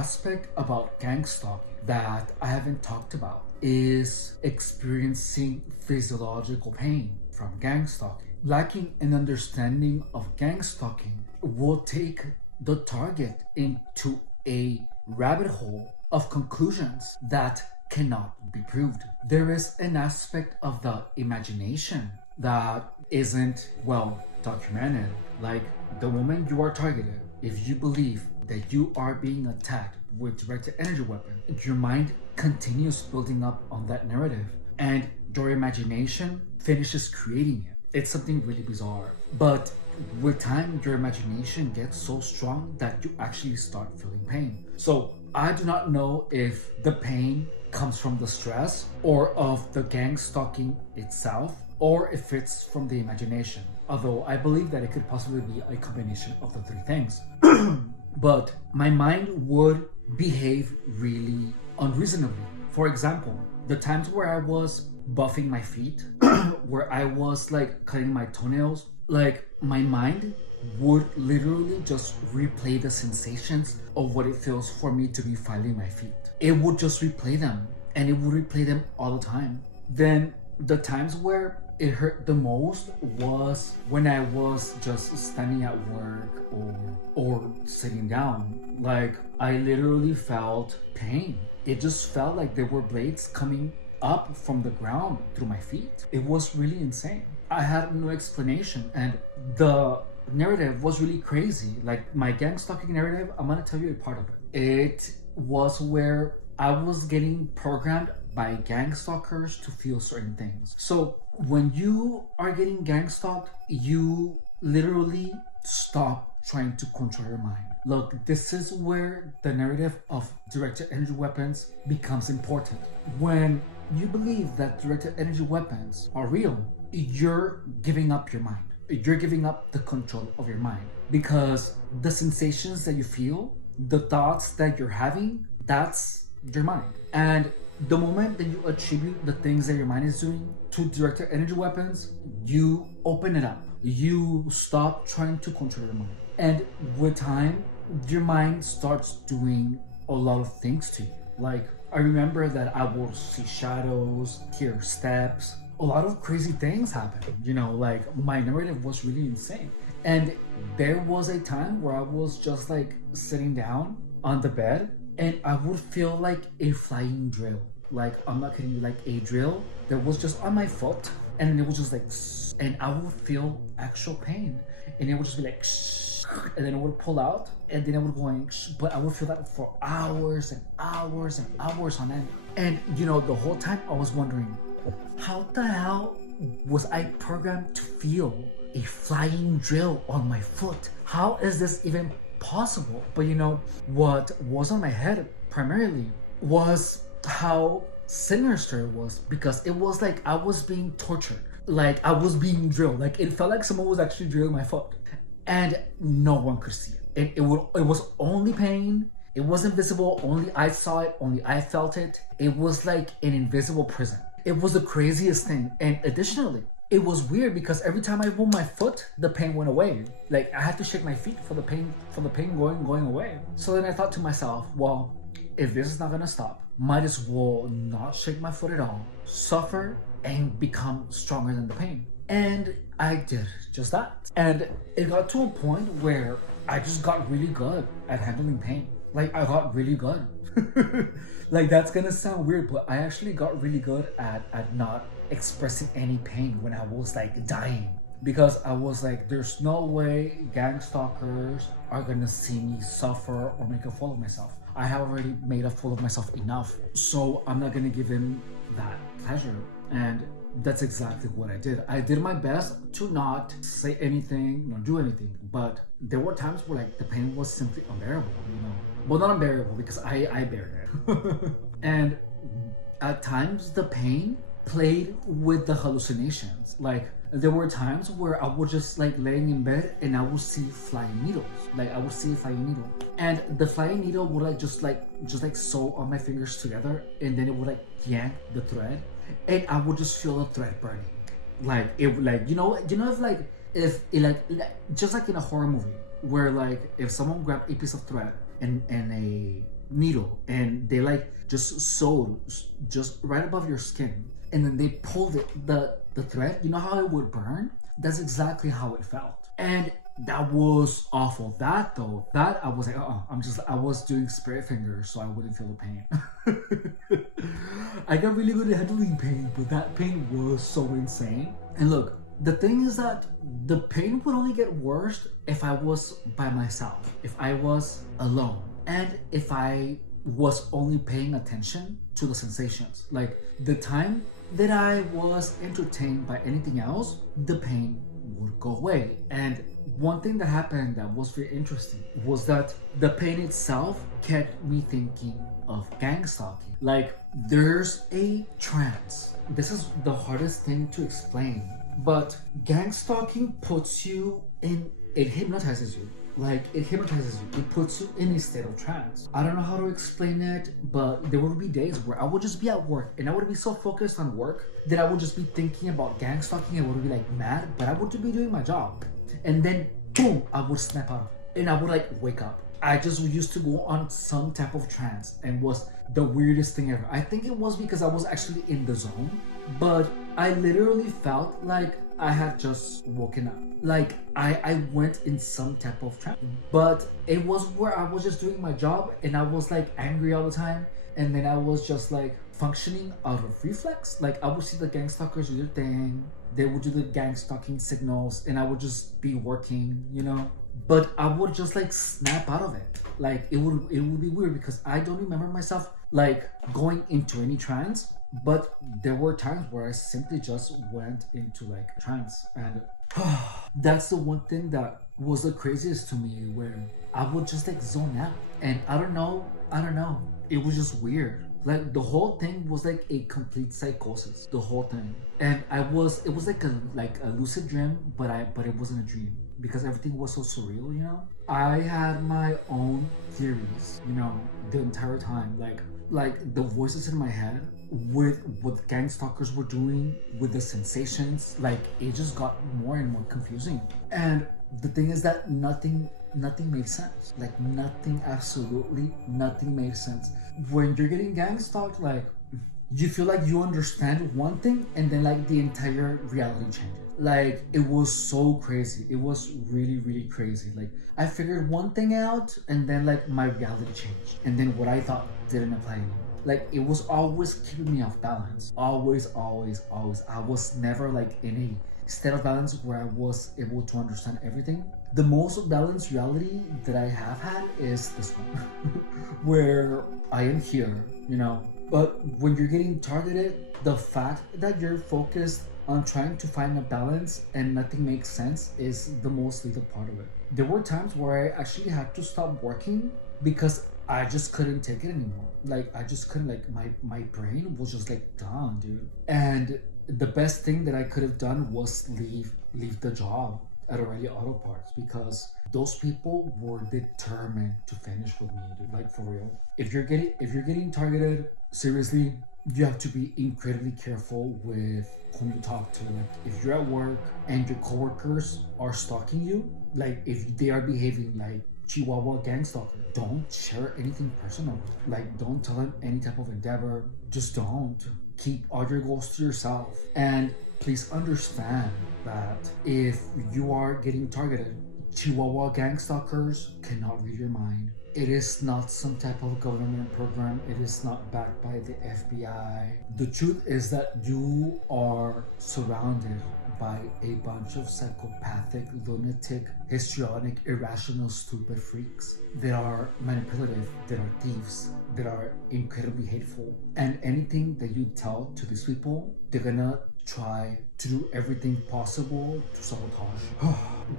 aspect about gang stalking that I haven't talked about is experiencing physiological pain from gang stalking. Lacking an understanding of gang stalking will take the target into a rabbit hole of conclusions that cannot be proved. There is an aspect of the imagination that isn't well documented. Like the moment you are targeted, if you believe that you are being attacked with directed energy weapon, your mind continues building up on that narrative and your imagination finishes creating it. It's something really bizarre. But with time, your imagination gets so strong that you actually start feeling pain. So I do not know if the pain comes from the stress or of the gang stalking itself, or if it's from the imagination. Although I believe that it could possibly be a combination of the three things. But my mind would behave really unreasonably. For example, the times where I was buffing my feet, where I was like cutting my toenails, like my mind would literally just replay the sensations of what it feels for me to be filing my feet. It would just replay them, and it would replay them all the time. Then the times where it hurt the most was when I was just standing at work or sitting down. Like I literally felt pain. It just felt like there were blades coming up from the ground through my feet. It was really insane. I had no explanation, and the narrative was really crazy. Like my gang stalking narrative, I'm gonna tell you a part of it. It was where I was getting programmed by gang stalkers to feel certain things. So when you are getting gang stalked, you literally stop trying to control your mind. Look, this is where the narrative of directed energy weapons becomes important. When you believe that directed energy weapons are real, you're giving up your mind. You're giving up the control of your mind, because the sensations that you feel, the thoughts that you're having, that's your mind. And the moment that you attribute the things that your mind is doing to directed energy weapons, you open it up. You stop trying to control your mind. And with time, your mind starts doing a lot of things to you. Like, I remember that I would see shadows, hear steps, a lot of crazy things happen. You know, like my narrative was really insane. And there was a time where I was just like sitting down on the bed, and I would feel like a flying drill. Like, I'm not kidding you, like a drill that was just on my foot, and it was just like, and I would feel actual pain, and it would just be like, and then it would pull out, and then it would go, but I would feel that for hours and hours and hours on end. And you know, the whole time I was wondering, how the hell was I programmed to feel a flying drill on my foot? How is this even possible? But you know, what was on my head primarily was how sinister it was, because it was like I was being tortured, like I was being drilled. Like it felt like someone was actually drilling my foot, and no one could see it. It was only pain. It was invisible. Only I saw it. Only I felt it. It was like an invisible prison. It was the craziest thing. And additionally, it was weird because every time I moved my foot, the pain went away. Like I had to shake my feet for the pain going away. So then I thought to myself, well, if this is not gonna stop, might as well not shake my foot at all, suffer and become stronger than the pain. And I did just that. And it got to a point where I just got really good at handling pain. Like I got really good. Like that's gonna sound weird, but I actually got really good at not expressing any pain when I was like dying. Because I was like, there's no way gang stalkers are gonna see me suffer or make a fool of myself. I have already made a fool of myself enough, so I'm not gonna give him that pleasure. And that's exactly what I did. I did my best to not say anything, nor do anything, but there were times where like the pain was simply unbearable, you know. Well, not unbearable because I bared it. And at times the pain played with the hallucinations. Like there were times where I was just like laying in bed and I would see flying needles. Like I would see a flying needle, and the flying needle would like just like sew on my fingers together, and then it would like yank the thread, and I would just feel the thread burning. Like it, like you know if it like just like in a horror movie where like if someone grabbed a piece of thread and needle and they like just sewed just right above your skin, and then they pulled the thread. You know how it would burn? That's exactly how it felt. And that was awful. That though, that I was like, I was doing spirit fingers so I wouldn't feel the pain. I got really good at handling pain, but that pain was so insane. And look, the thing is that the pain would only get worse if I was by myself, if I was alone, and if I was only paying attention to the sensations. Like the time that I was entertained by anything else, the pain would go away. And one thing that happened that was very interesting was that the pain itself kept me thinking of gang stalking. Like, there's a trance. This is the hardest thing to explain, but gang stalking puts you in, it hypnotizes you. Like, it hypnotizes you. It puts you in a state of trance. I don't know how to explain it, but there would be days where I would just be at work and I would be so focused on work that I would just be thinking about gang stalking. I would be like mad, but I would be doing my job. And then, boom, I would snap out of it. And I would like wake up. I just used to go on some type of trance and was the weirdest thing ever. I think it was because I was actually in the zone, but I literally felt like I had just woken up. Like I went in some type of trance, but it was where I was just doing my job and I was like angry all the time, and then I was just like functioning out of reflex. Like I would see the gang stalkers do their thing, they would do the gang stalking signals, and I would just be working, you know. But I would just like snap out of it. Like it would be weird because I don't remember myself like going into any trance, but there were times where I simply just went into like trance. And that's the one thing that was the craziest to me, where I would just like zone out. And I don't know, it was just weird. Like the whole thing was like a complete psychosis, the whole thing. And it was like a lucid dream, but it wasn't a dream because everything was so surreal, you know. I had my own theories, you know, the entire time. Like the voices in my head with what gang stalkers were doing, with the sensations, like it just got more and more confusing. And the thing is that nothing made sense. Like nothing, absolutely nothing made sense. When you're getting gang stalked, like you feel like you understand one thing and then like the entire reality changes. Like it was so crazy. It was really, really crazy. Like I figured one thing out and then like my reality changed. And then what I thought didn't apply anymore. Like it was always keeping me off balance. Always, always, always. I was never like in a state of balance where I was able to understand everything. The most balanced reality that I have had is this one, where I am here, you know. But when you're getting targeted, the fact that you're focused on trying to find a balance and nothing makes sense is the most lethal part of it. There were times where I actually had to stop working because I just couldn't take it anymore. Like I just couldn't, like my brain was just like done, dude. And the best thing that I could have done was leave the job at O'Reilly Auto Parts, because those people were determined to finish with me, dude. Like for real. If you're getting targeted, seriously, you have to be incredibly careful with whom you talk to. Like if you're at work and your coworkers are stalking you, like if they are behaving like Chihuahua gang stalker, don't share anything personal. Like don't tell them any type of endeavor. Just don't. Keep all your goals to yourself. And please understand that if you are getting targeted, Chihuahua gang stalkers cannot read your mind. It is not some type of government program. It is not backed by the FBI. The truth is that you are surrounded by a bunch of psychopathic, lunatic, histrionic, irrational, stupid freaks that are manipulative, that are thieves, that are incredibly hateful. And anything that you tell to these people, they're gonna try to do everything possible to sabotage.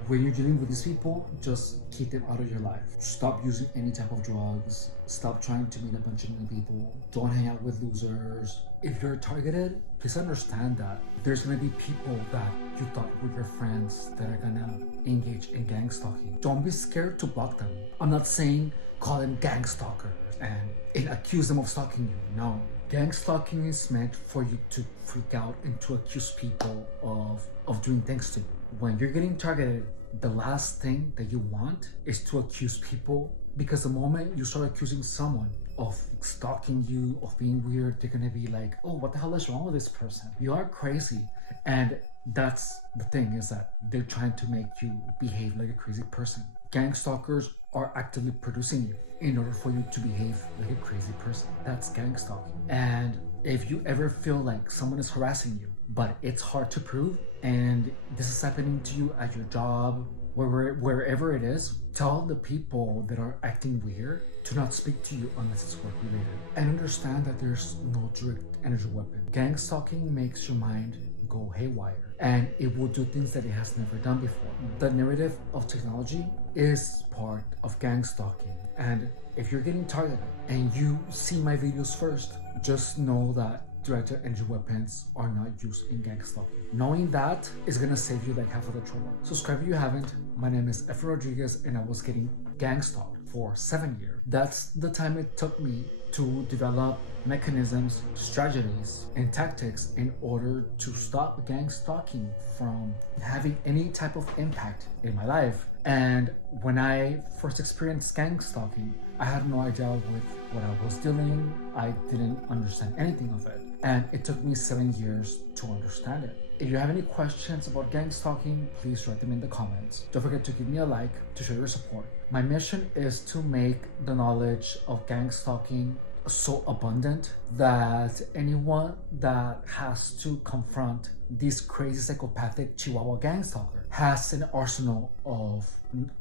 When you're dealing with these people, just keep them out of your life. Stop using any type of drugs. Stop trying to meet a bunch of new people. Don't hang out with losers. If you're targeted, please understand that there's gonna be people that you thought were your friends that are gonna engage in gang stalking. Don't be scared to block them. I'm not saying call them gang stalkers and accuse them of stalking you. No. Gang stalking is meant for you to freak out and to accuse people of doing things to you. When you're getting targeted, the last thing that you want is to accuse people Because the moment you start accusing someone of stalking you, of being weird, they're gonna be like, oh, what the hell is wrong with this person? You are crazy. And that's the thing, is that they're trying to make you behave like a crazy person. Gang stalkers are actively producing you in order for you to behave like a crazy person. That's gang stalking. And if you ever feel like someone is harassing you, but it's hard to prove, and this is happening to you at your job, wherever it is, tell the people that are acting weird to not speak to you unless it's work related. And understand that there's no direct energy weapon. Gang stalking makes your mind go haywire, and it will do things that it has never done before. The narrative of technology is part of gang stalking, and if you're getting targeted and you see my videos first, just know that direct energy weapons are not used in gang stalking. Knowing that is gonna save you like half of the trouble. Subscribe if you haven't. My name is Efren Rodriguez, and I was getting gang stalked for 7 years. That's the time it took me to develop mechanisms, strategies, and tactics in order to stop gang stalking from having any type of impact in my life. And when I first experienced gang stalking, I had no idea with what I was dealing. I didn't understand anything of it. And it took me 7 years to understand it. If you have any questions about gang stalking, please write them in the comments. Don't forget to give me a like to show your support. My mission is to make the knowledge of gang stalking so abundant that anyone that has to confront this crazy psychopathic Chihuahua gang stalker has an arsenal of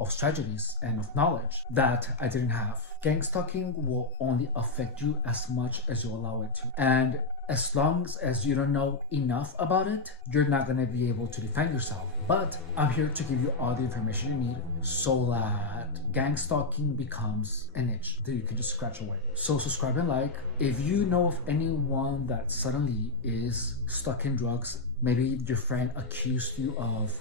strategies and of knowledge that I didn't have. Gang stalking will only affect you as much as you allow it to. And as long as you don't know enough about it, you're not going to be able to defend yourself. But I'm here to give you all the information you need so that gang stalking becomes an itch that you can just scratch away. So subscribe and like. If you know of anyone that suddenly is stuck in drugs, maybe your friend accused you of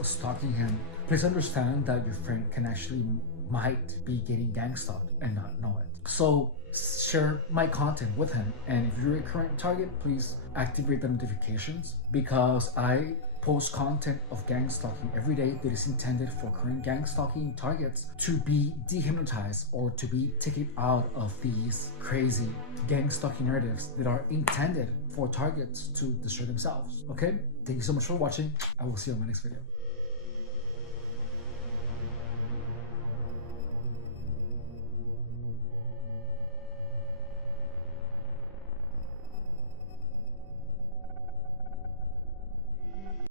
stalking him, please understand that your friend can actually might be getting gang stalked and not know it. So share my content with him, and if you're a current target, please activate the notifications, because I post content of gang stalking every day that is intended for current gang stalking targets to be dehypnotized or to be taken out of these crazy gang stalking narratives that are intended for targets to destroy themselves. Okay, thank you so much for watching. I will see you on my next video.